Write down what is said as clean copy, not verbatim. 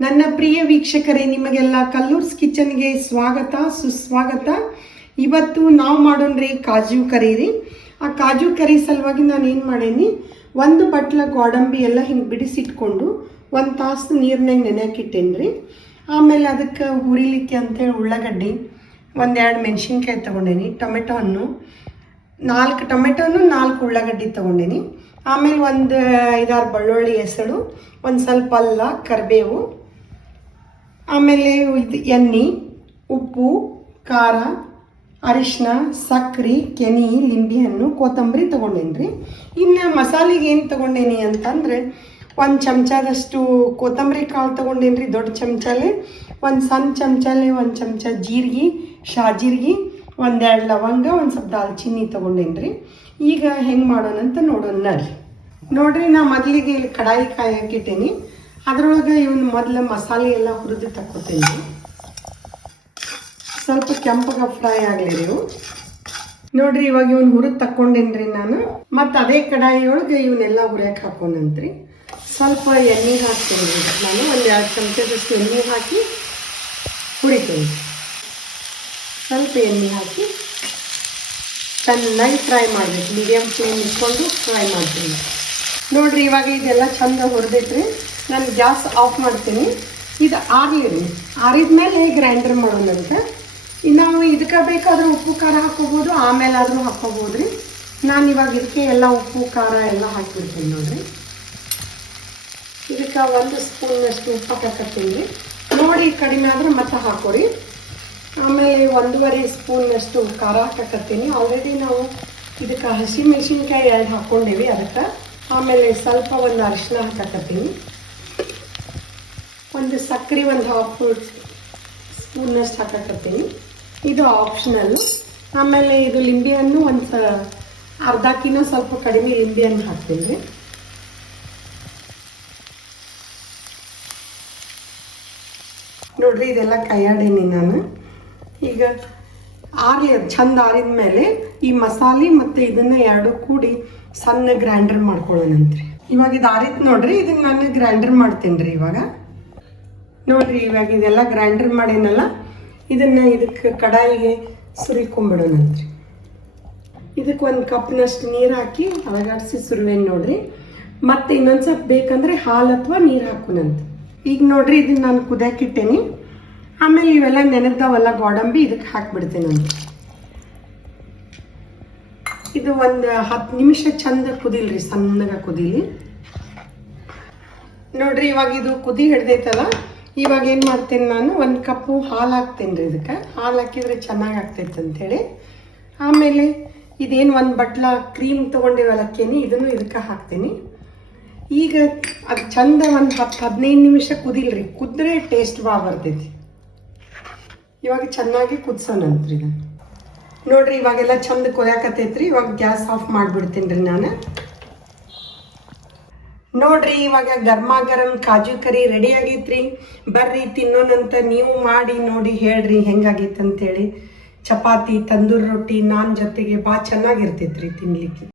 ನನ್ನ ಪ್ರಿಯ ವೀಕ್ಷಕರೇ, ನಿಮಗೆಲ್ಲ ಕಲ್ಲೂರ್ಸ್ ಕಿಚನ್ಗೆ ಸ್ವಾಗತ ಸುಸ್ವಾಗತ. ಇವತ್ತು ನಾವು ಮಾಡೋಣ್ರಿ ಕಾಜು ಕರಿ ರೀ. ಆ ಕಾಜು ಕರಿ ಸಲುವಾಗಿ ನಾನು ಏನು ಮಾಡೇನಿ, ಒಂದು ಬಟ್ಲ ಗೋಡಂಬಿ ಎಲ್ಲ ಹಿಂಗೆ ಬಿಡಿಸಿಟ್ಕೊಂಡು 1 ತಾಸು ನೀರಿನಾಗ ನೆನೆಯಾಕಿಟ್ಟೇನ್ರಿ. ಆಮೇಲೆ ಅದಕ್ಕೆ ಹುರಿಲಿಕ್ಕೆ ಅಂತೇಳಿ ಉಳ್ಳಾಗಡ್ಡಿ, 1-2 ಮೆಣಸಿನ್ಕಾಯಿ ತೊಗೊಂಡೇನಿ, ಟೊಮೆಟೊ ಹಣ್ಣು 4 ಟೊಮೆಟೊನು 4 ಉಳ್ಳಾಗಡ್ಡಿ ತೊಗೊಂಡೇನಿ. ಆಮೇಲೆ 1-5-6 ಬೆಳ್ಳುಳ್ಳಿ ಹೆಸಳು, ಒಂದು ಸ್ವಲ್ಪ ಅಲ್ಲ, ಕರಿಬೇವು, ಆಮೇಲೆ ಇದು ಎಣ್ಣೆ, ಉಪ್ಪು, ಖಾರ, ಅರಿಶಿನ, ಸಕ್ಕರೆ, ಕೆನೆ, ಲಿಂಬೆಹಣ್ಣು, ಕೊತ್ತಂಬರಿ ತೊಗೊಂಡೇನಿ. ಇನ್ನು ಮಸಾಲೆಗೆ ಏನು ತೊಗೊಂಡೇನಿ ಅಂತಂದರೆ 1 ಚಮಚದಷ್ಟು ಕೊತ್ತಂಬರಿ ಕಾಳು ತೊಗೊಂಡೇನಿ, ದೊಡ್ಡ ಚಮಚಲೆ. 1 ಸಣ್ಣ ಚಮಚಲೆ 1 ಚಮಚ ಜೀರಿಗೆ, ಶಾಜೀರಿಗೆ, 1-2 ಲವಂಗ, ಒಂದು ಸ್ವಲ್ಪ ದಾಲ್ಚಿನ್ನಿ ತೊಗೊಂಡೇನಿ. ಈಗ ಹೆಂಗೆ ಮಾಡೋಣ ಅಂತ ನೋಡೋಣ ನೋಡ್ರಿ. ನಾ ಮೊದಲಿಗೆ ಇಲ್ಲಿ ಕಡಾಯಿ ಕಾಯಾಕಿಟ್ಟೇನಿ. ಅದರೊಳಗೆ ಇವನು ಮೊದಲು ಮಸಾಲೆ ಎಲ್ಲ ಹುರಿದು ತಕ್ಕೋತೀನಿ. ಸ್ವಲ್ಪ ಕೆಂಪಗೆ ಫ್ರೈ ಆಗಲಿ ಇವು ನೋಡ್ರಿ. ಇವಾಗ ಇವನು ಹುರಿದು ತಕ್ಕೊಂಡೇನ್ರಿ ನಾನು. ಮತ್ತು ಅದೇ ಕಡಾಯಿಯೊಳಗೆ ಇವನ್ನೆಲ್ಲ ಹುರಿಯಕ್ಕೆ ಹಾಕೋಣಂತ್ರಿ. ಸ್ವಲ್ಪ ಎಣ್ಣೆ ಹಾಕ್ತೀನಿ ನಾನು, 1-2 ಚಮಚದಷ್ಟು ಎಣ್ಣೆ ಹಾಕಿ ಹುರಿತೀನಿ. ಸ್ವಲ್ಪ ಎಣ್ಣೆ ಹಾಕಿ ಚೆನ್ನಾಗಿ ಫ್ರೈ ಮಾಡಬೇಕು. ಮೀಡಿಯಮ್ ಫ್ಲೇಮ್ ಇಟ್ಕೊಂಡು ಫ್ರೈ ಮಾಡ್ತೀನಿ ನೋಡ್ರಿ. ಇವಾಗ ಇದೆಲ್ಲ ಚಂದ ಹುರಿದೈತ್ರಿ. ನಾನು ಗ್ಯಾಸ್ ಆಫ್ ಮಾಡ್ತೀನಿ. ಇದು ಆರ್ಲಿ, ಆರಿದ್ಮೇಲೆ ಗ್ರೈಂಡರ್ ಮಾಡೋಣಂತ. ನಾವು ಇದಕ್ಕೆ ಬೇಕಾದ್ರೆ ಉಪ್ಪು ಖಾರ ಹಾಕೋಬೋದು, ಆಮೇಲೆ ಆದರೂ ಹಾಕೋಬೋದು ರೀ. ನಾನು ಇವಾಗ ಇದಕ್ಕೆ ಎಲ್ಲ ಉಪ್ಪು ಖಾರ ಎಲ್ಲ ಹಾಕಿಬಿಡ್ತೀನಿ ನೋಡ್ರಿ. ಇದಕ್ಕೆ 1 ಸ್ಪೂನಷ್ಟು ಉಪ್ಪು ಹಾಕತ್ತೀನಿ ನೋಡಿ. ಕಡಿಮೆ ಆದರೆ ಮತ್ತೆ ಹಾಕೋರಿ. ಆಮೇಲೆ 1.5 ಸ್ಪೂನಷ್ಟು ಖಾರ ಹಾಕತ್ತೀನಿ. ಆಲ್ರೆಡಿ ನಾವು ಇದಕ್ಕೆ ಹಸಿ ಮೆಣಸಿನ್ಕಾಯಿ 2 ಹಾಕ್ಕೊಂಡೇವಿ ಅದಕ್ಕೆ. ಆಮೇಲೆ ಸ್ವಲ್ಪ 1 ಅರಿಶಿನ ಹಾಕತ್ತೀನಿ. 1 ಸಕ್ಕರೆ 1/2 ಸ್ಪೂನಷ್ಟು ಹಾಕತ್ತೀನಿ. ಇದು ಆಪ್ಷನಲ್ಲು. ಆಮೇಲೆ ಇದು ಲಿಂಬೆಹಣ್ಣು ಅರ್ಧಕ್ಕಿಂತ ಸ್ವಲ್ಪ ಕಡಿಮೆ ಲಿಂಬೆಹಣ್ಣು ಹಾಕ್ತೀನಿ ರೀ. ನೋಡ್ರಿ, ಇದೆಲ್ಲ ಕೈಯಾಡೀನಿ ನಾನು. ಈಗ ಆರ್ಲಿ ಚಂದ ಆರಿದ ಮೇಲೆ ಈ ಮಸಾಲೆ ಮತ್ತು ಇದನ್ನು 2 ಕೂಡಿ ಸಣ್ಣ ಗ್ರೈಂಡರ್ ಮಾಡ್ಕೊಳ್ಳೋಣಂತ್ರಿ. ಇವಾಗ ಇದು ಆರಿತ್ ನೋಡ್ರಿ. ಇದನ್ನ ನಾನು ಗ್ರೈಂಡರ್ ಮಾಡ್ತೀನಿ ರೀ ಇವಾಗ ನೋಡ್ರಿ. ಇವಾಗ ಇದೆಲ್ಲ ಗ್ರೈಂಡರ್ ಮಾಡೇನಲ್ಲ, ಇದನ್ನು ಇದಕ್ಕೆ ಕಡಾಯಿಗೆ ಸುರಿಕೊಂಬಿಡೋಣಂತ್ರಿ. ಇದಕ್ಕೆ 1 ಕಪ್ನಷ್ಟು ನೀರು ಹಾಕಿ ಅಲಗಾಡಿಸಿ ಸುರುವೇನು ನೋಡ್ರಿ. ಮತ್ತು ಇನ್ನೊಂದು ಸ್ವಲ್ಪ ಬೇಕಂದ್ರೆ ಹಾಲು ಅಥವಾ ನೀರು ಹಾಕೋಣಂತ. ಈಗ ನೋಡ್ರಿ, ಇದನ್ನ ನಾನು ಕುದಿಯಾಕಿಟ್ಟೇನಿ. ಆಮೇಲೆ ಇವೆಲ್ಲ ನೆನೆದವೆಲ್ಲ ಗೋಡಂಬಿ ಇದಕ್ಕೆ ಹಾಕಿಬಿಡ್ತೇನಂತ. ಇದು 10 ನಿಮಿಷ ಚಂದ ಕುದಿಲ್ರಿ, ಸಣ್ಣಗೆ ಕುದೀಲಿ ನೋಡ್ರಿ. ಇವಾಗ ಇದು ಕುದಿ ಹಿಡ್ದೈತಲ್ಲ, ಇವಾಗ ಏನು ಮಾಡ್ತೇನೆ ನಾನು, 1 ಕಪ್ಪು ಹಾಲು ಹಾಕ್ತೇನೆ ರೀ. ಇದಕ್ಕೆ ಹಾಲು ಹಾಕಿದ್ರೆ ಚೆನ್ನಾಗಿ ಆಗ್ತೈತೆ ಅಂಥೇಳಿ. ಆಮೇಲೆ ಇದೇನು 1 ಬಟ್ಲ ಕ್ರೀಮ್ ತೊಗೊಂಡಿವಲ್ಲ ಕೆನೆ, ಇದನ್ನು ಇದಕ್ಕೆ ಹಾಕ್ತೀನಿ. ಈಗ ಅದು ಚಂದ 10-15 ನಿಮಿಷ ಕುದಿಲ್ರಿ. ಕುದ್ರೆ ಟೇಸ್ಟ್ ಬರ್ತೈತಿ. ಇವಾಗ ಚೆನ್ನಾಗಿ ಕುದಿಸೋಣಂತ್ರಿ ಇದನ್ನು ನೋಡ್ರಿ. ಇವಾಗೆಲ್ಲ ಚಂದ ಕೊಯ್ಯಾಕತ್ತೈತ್ರಿ. ಇವಾಗ ಗ್ಯಾಸ್ ಆಫ್ ಮಾಡಿಬಿಡ್ತೀನಿ ರೀ ನಾನು ನೋಡ್ರಿ. ಇವಾಗ ಗರಂ ಕಾಜು ಕರಿ ರೆಡಿ ಆಗೈತ್ರಿ. ಬರ್ರಿ ತಿನ್ನೋಣಂತ. ನೀವು ಮಾಡಿ ನೋಡಿ ಹೇಳ್ರಿ ಹೆಂಗಾಗೈತೆ ಅಂತೇಳಿ. ಚಪಾತಿ, ತಂದೂರಿ ರೊಟ್ಟಿ, ನಾನ್ ಜೊತೆಗೆ ಭಾಳ ಚೆನ್ನಾಗಿರ್ತೈತ್ರಿ ತಿನ್ಲಿಕ್ಕೆ.